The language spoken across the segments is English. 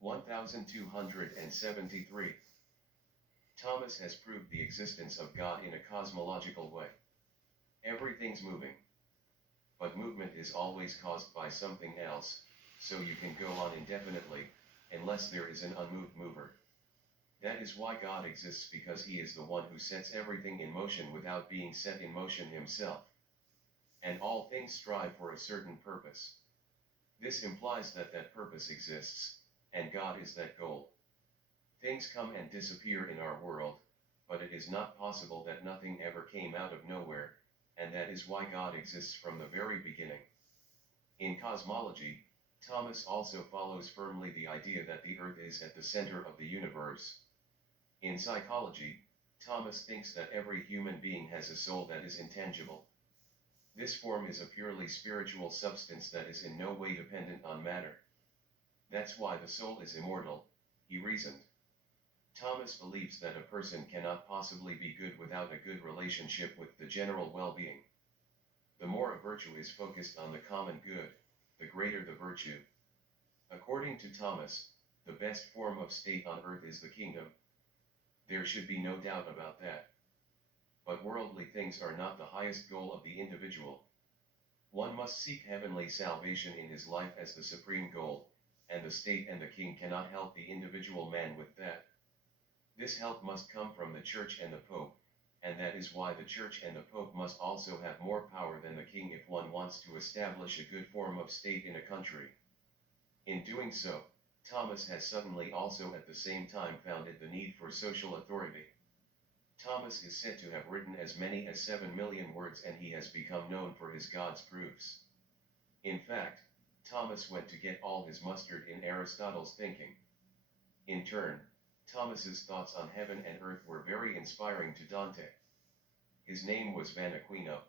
1273. Thomas has proved the existence of God in a cosmological way. Everything's moving. But movement is always caused by something else, so you can go on indefinitely, unless there is an unmoved mover. That is why God exists, because he is the one who sets everything in motion without being set in motion himself. And all things strive for a certain purpose. This implies that that purpose exists, and God is that goal. Things come and disappear in our world, but it is not possible that nothing ever came out of nowhere, and that is why God exists from the very beginning. In cosmology, Thomas also follows firmly the idea that the earth is at the center of the universe. In psychology, Thomas thinks that every human being has a soul that is intangible. This form is a purely spiritual substance that is in no way dependent on matter. That's why the soul is immortal, he reasoned. Thomas believes that a person cannot possibly be good without a good relationship with the general well-being. The more a virtue is focused on the common good, the greater the virtue. According to Thomas, the best form of state on earth is the kingdom. There should be no doubt about that. But worldly things are not the highest goal of the individual. One must seek heavenly salvation in his life as the supreme goal, and the state and the king cannot help the individual man with that. This help must come from the Church and the Pope, and that is why the Church and the Pope must also have more power than the king if one wants to establish a good form of state in a country. In doing so, Thomas has suddenly also at the same time founded the need for social authority. Thomas is said to have written as many as 7 million words, and he has become known for his God's proofs. In fact, Thomas went to get all his mustard in Aristotle's thinking. In turn, Thomas's thoughts on heaven and earth were very inspiring to Dante. His name was Aquino.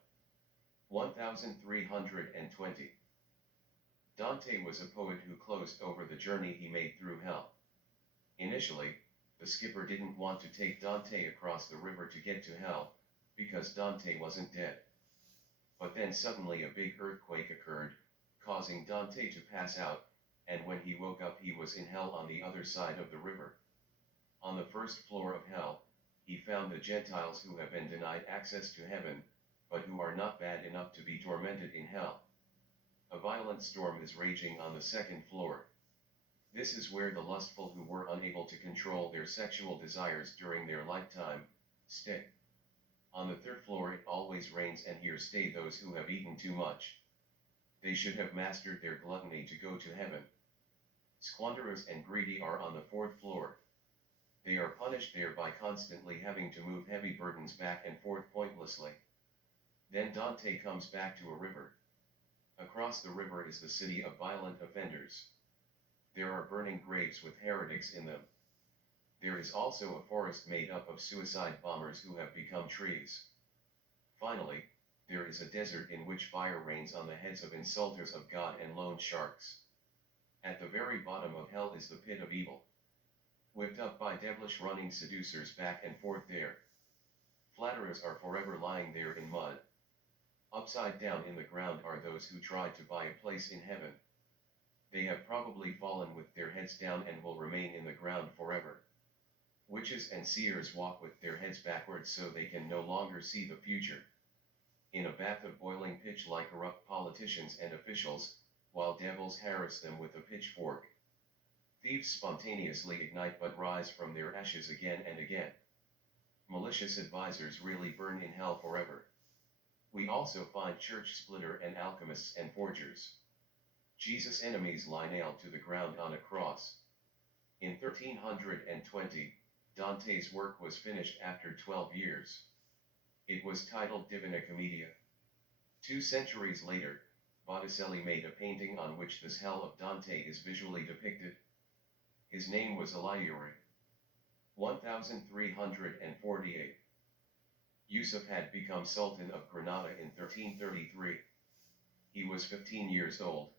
1320. Dante was a poet who closed over the journey he made through hell. Initially, the skipper didn't want to take Dante across the river to get to hell, because Dante wasn't dead. But then suddenly a big earthquake occurred, causing Dante to pass out, and when he woke up he was in hell on the other side of the river. On the first floor of hell, he found the Gentiles who have been denied access to heaven, but who are not bad enough to be tormented in hell. A violent storm is raging on the second floor. This is where the lustful who were unable to control their sexual desires during their lifetime, stay. On the third floor it always rains, and here stay those who have eaten too much. They should have mastered their gluttony to go to heaven. Squanderers and greedy are on the fourth floor. They are punished there by constantly having to move heavy burdens back and forth pointlessly. Then Dante comes back to a river. Across the river is the city of violent offenders. There are burning graves with heretics in them. There is also a forest made up of suicide bombers who have become trees. Finally, there is a desert in which fire rains on the heads of insulters of God and loan sharks. At the very bottom of hell is the pit of evil. Whipped up by devilish running seducers back and forth there. Flatterers are forever lying there in mud. Upside down in the ground are those who tried to buy a place in heaven. They have probably fallen with their heads down and will remain in the ground forever. Witches and seers walk with their heads backwards so they can no longer see the future. In a bath of boiling pitch lie corrupt politicians and officials, while devils harass them with a pitchfork. Thieves spontaneously ignite but rise from their ashes again and again. Malicious advisors really burn in hell forever. We also find church splitter and alchemists and forgers. Jesus' enemies lie nailed to the ground on a cross. In 1320, Dante's work was finished after 12 years. It was titled Divina Commedia. 2 centuries later, Botticelli made a painting on which this hell of Dante is visually depicted. His name was Alighieri. 1348. Yusuf had become Sultan of Granada in 1333. He was 15 years old,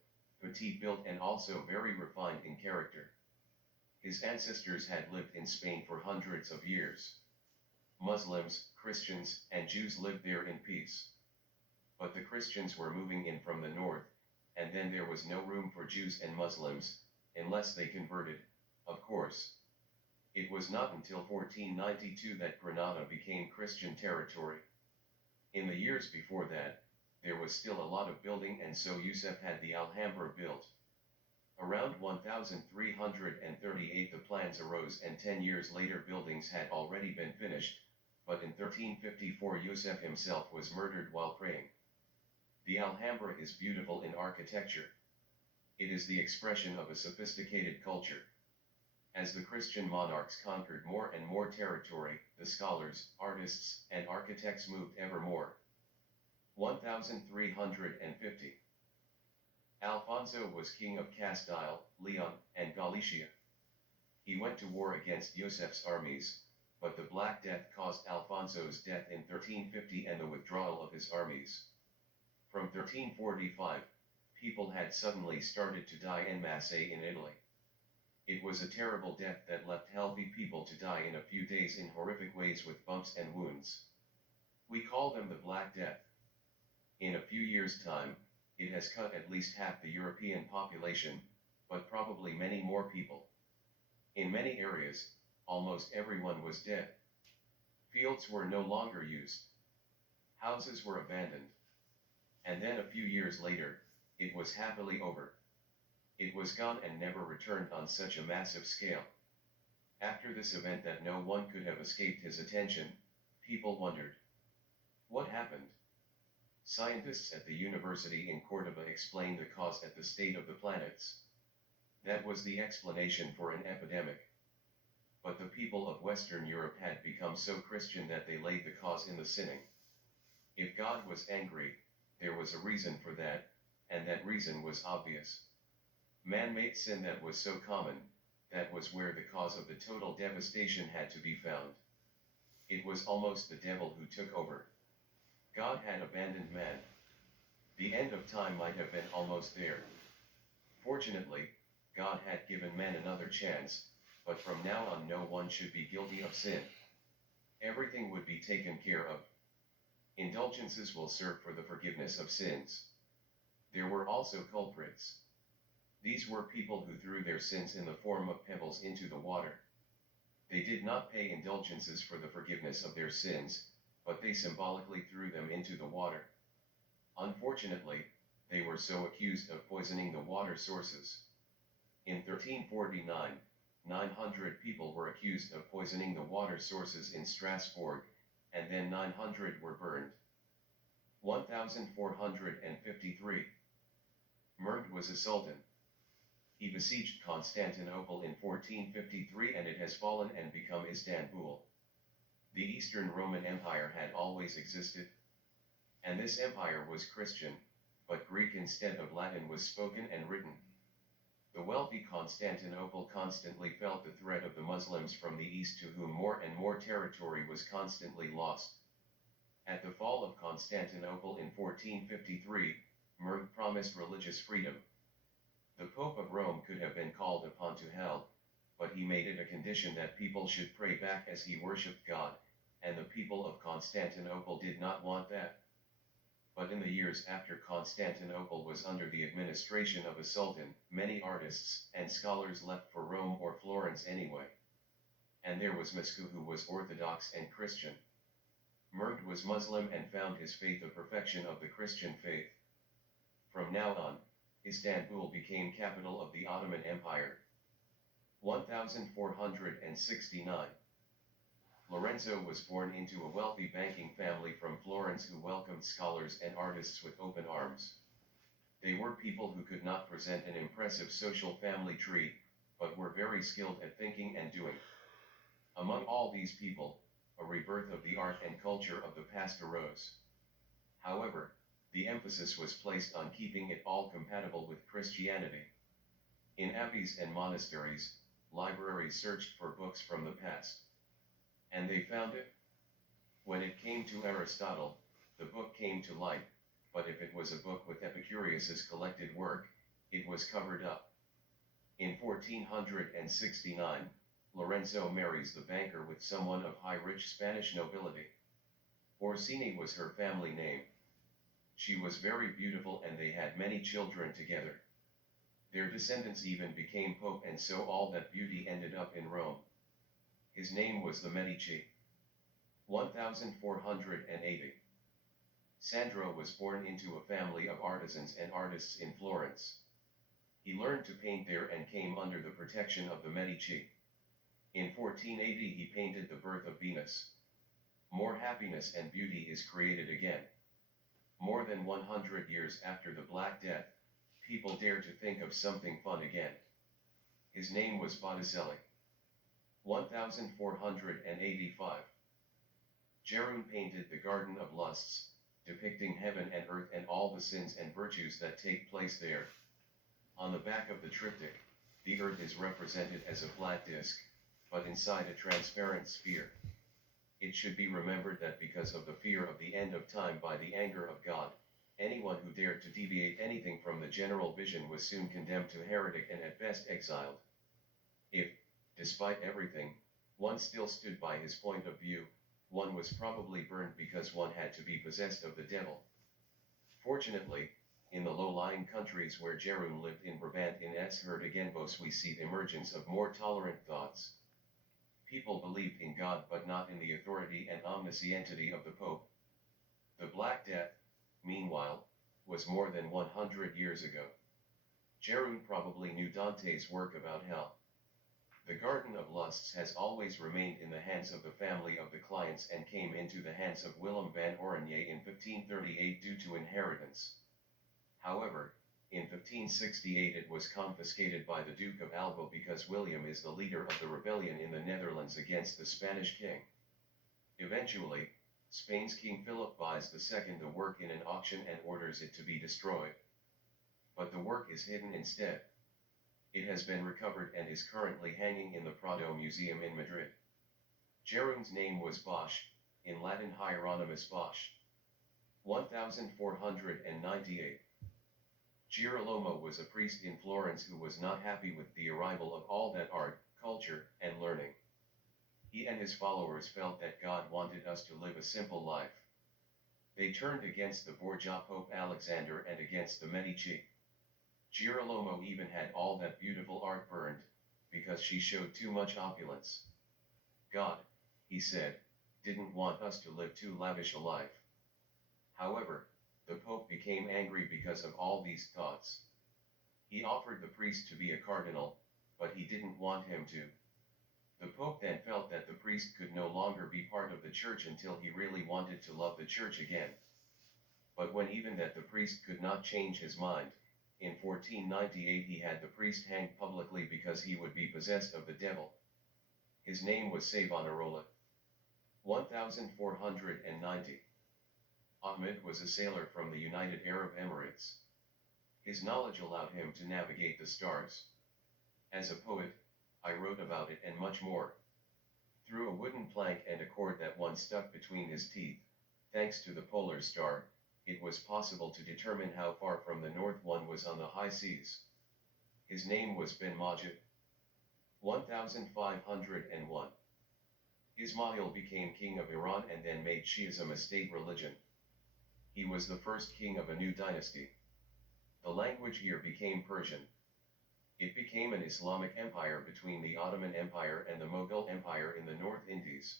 petite built and also very refined in character. His ancestors had lived in Spain for hundreds of years. Muslims, Christians, and Jews lived there in peace. But the Christians were moving in from the north, and then there was no room for Jews and Muslims, unless they converted. Of course, it was not until 1492 that Granada became Christian territory. In the years before that, there was still a lot of building, and so Yusuf had the Alhambra built. Around 1338 the plans arose, and 10 years later buildings had already been finished, but in 1354 Yusuf himself was murdered while praying. The Alhambra is beautiful in architecture. It is the expression of a sophisticated culture. As the Christian monarchs conquered more and more territory, the scholars, artists, and architects moved ever more. 1350. Alfonso was king of Castile, Leon, and Galicia. He went to war against Yusuf's armies, but the Black Death caused Alfonso's death in 1350 and the withdrawal of his armies. From 1345, people had suddenly started to die en masse in Italy. It was a terrible death that left healthy people to die in a few days in horrific ways with bumps and wounds. We call them the Black Death. In a few years' time, it has cut at least half the European population, but probably many more people. In many areas, almost everyone was dead. Fields were no longer used. Houses were abandoned. And then a few years later, it was happily over. It was gone and never returned on such a massive scale. After this event that no one could have escaped his attention, people wondered, what happened? Scientists at the university in Cordoba explained the cause at the state of the planets. That was the explanation for an epidemic. But the people of Western Europe had become so Christian that they laid the cause in the sinning. If God was angry, there was a reason for that, and that reason was obvious. Man-made sin that was so common, that was where the cause of the total devastation had to be found. It was almost the devil who took over. God had abandoned man. The end of time might have been almost there. Fortunately, God had given man another chance, but from now on no one should be guilty of sin. Everything would be taken care of. Indulgences will serve for the forgiveness of sins. There were also culprits. These were people who threw their sins in the form of pebbles into the water. They did not pay indulgences for the forgiveness of their sins, but they symbolically threw them into the water. Unfortunately, they were so accused of poisoning the water sources. In 1349, 900 people were accused of poisoning the water sources in Strasbourg, and then 900 were burned. 1453. Murd was a sultan. He besieged Constantinople in 1453 and it has fallen and become Istanbul. The Eastern Roman Empire had always existed, and this empire was Christian, but Greek instead of Latin was spoken and written. The wealthy Constantinople constantly felt the threat of the Muslims from the east, to whom more and more territory was constantly lost. At the fall of Constantinople in 1453, Murd promised religious freedom. The Pope of Rome could have been called upon to help, but he made it a condition that people should pray back as he worshipped God, and the people of Constantinople did not want that. But in the years after Constantinople was under the administration of a sultan, many artists and scholars left for Rome or Florence anyway. And there was Moscow, who was Orthodox and Christian. Murd was Muslim and found his faith the perfection of the Christian faith. From now on, Istanbul became capital of the Ottoman Empire. 1469. Lorenzo was born into a wealthy banking family from Florence who welcomed scholars and artists with open arms. They were people who could not present an impressive social family tree, but were very skilled at thinking and doing. Among all these people, a rebirth of the art and culture of the past arose. However, the emphasis was placed on keeping it all compatible with Christianity. In abbeys and monasteries, libraries searched for books from the past. And they found it. When it came to Aristotle, the book came to light, but if it was a book with Epicurus's collected work, it was covered up. In 1469, Lorenzo marries the banker with someone of high rich Spanish nobility. Orsini was her family name. She was very beautiful and they had many children together. Their descendants even became pope, and so all that beauty ended up in Rome. His name was the Medici. 1480. Sandro was born into a family of artisans and artists in Florence. He learned to paint there and came under the protection of the Medici. In 1480 he painted the birth of Venus. More happiness and beauty is created again. More than 100 years after the Black Death, people dare to think of something fun again. His name was Botticelli. 1485. Gérôme painted the Garden of Lusts, depicting heaven and earth and all the sins and virtues that take place there. On the back of the triptych, the earth is represented as a flat disc, but inside a transparent sphere. It should be remembered that because of the fear of the end of time by the anger of God, anyone who dared to deviate anything from the general vision was soon condemned to heretic and at best exiled. If, despite everything, one still stood by his point of view, one was probably burned because one had to be possessed of the devil. Fortunately, in the low-lying countries where Gérôme lived in Brabant in Hertogenbosch we see the emergence of more tolerant thoughts. People believed in God but not in the authority and omniscientity of the Pope. The Black Death, meanwhile, was more than 100 years ago. Gérôme probably knew Dante's work about hell. The Garden of Lusts has always remained in the hands of the family of the clients and came into the hands of Willem van Oranje in 1538 due to inheritance. However, in 1568 it was confiscated by the Duke of Alba because William is the leader of the rebellion in the Netherlands against the Spanish king. Eventually, Spain's King Philip buys the work in an auction and orders it to be destroyed. But the work is hidden instead. It has been recovered and is currently hanging in the Prado Museum in Madrid. Gérôme's name was Bosch, in Latin Hieronymus Bosch. 1498. Girolamo was a priest in Florence who was not happy with the arrival of all that art, culture, and learning. He and his followers felt that God wanted us to live a simple life. They turned against the Borgia Pope Alexander and against the Medici. Girolamo even had all that beautiful art burned, because she showed too much opulence. God, he said, didn't want us to live too lavish a life. However, the Pope became angry because of all these thoughts. He offered the priest to be a cardinal, but he didn't want him to. The Pope then felt that the priest could no longer be part of the church until he really wanted to love the church again. But when even that the priest could not change his mind, in 1498 he had the priest hanged publicly because he would be possessed of the devil. His name was Savonarola. 1490. Ahmed was a sailor from the United Arab Emirates. His knowledge allowed him to navigate the stars. As a poet, I wrote about it and much more. Through a wooden plank and a cord that one stuck between his teeth, thanks to the polar star, it was possible to determine how far from the north one was on the high seas. His name was Ben Majid. 1501. Ismail became king of Iran and then made Shiism a state religion. He was the first king of a new dynasty. The language here became Persian. It became an Islamic empire between the Ottoman Empire and the Mughal Empire in the North Indies.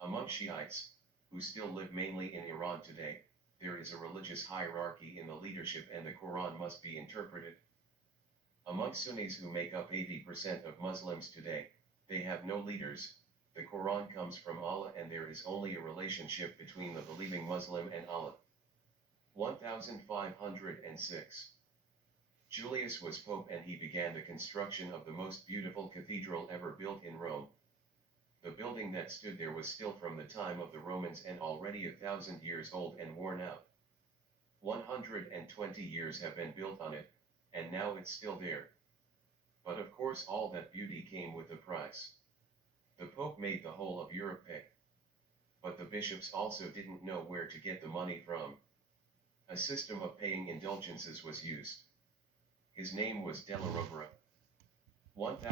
Among Shiites, who still live mainly in Iran today, there is a religious hierarchy in the leadership and the Quran must be interpreted. Among Sunnis who make up 80% of Muslims today, they have no leaders. The Quran comes from Allah and there is only a relationship between the believing Muslim and Allah. 1506. Julius was pope and he began the construction of the most beautiful cathedral ever built in Rome. The building that stood there was still from the time of the Romans and already 1,000 years old and worn out. 120 years have been built on it, and now it's still there. But of course all that beauty came with a price. The Pope made the whole of Europe pay. But the bishops also didn't know where to get the money from. A system of paying indulgences was used. His name was Della Rovere. 1000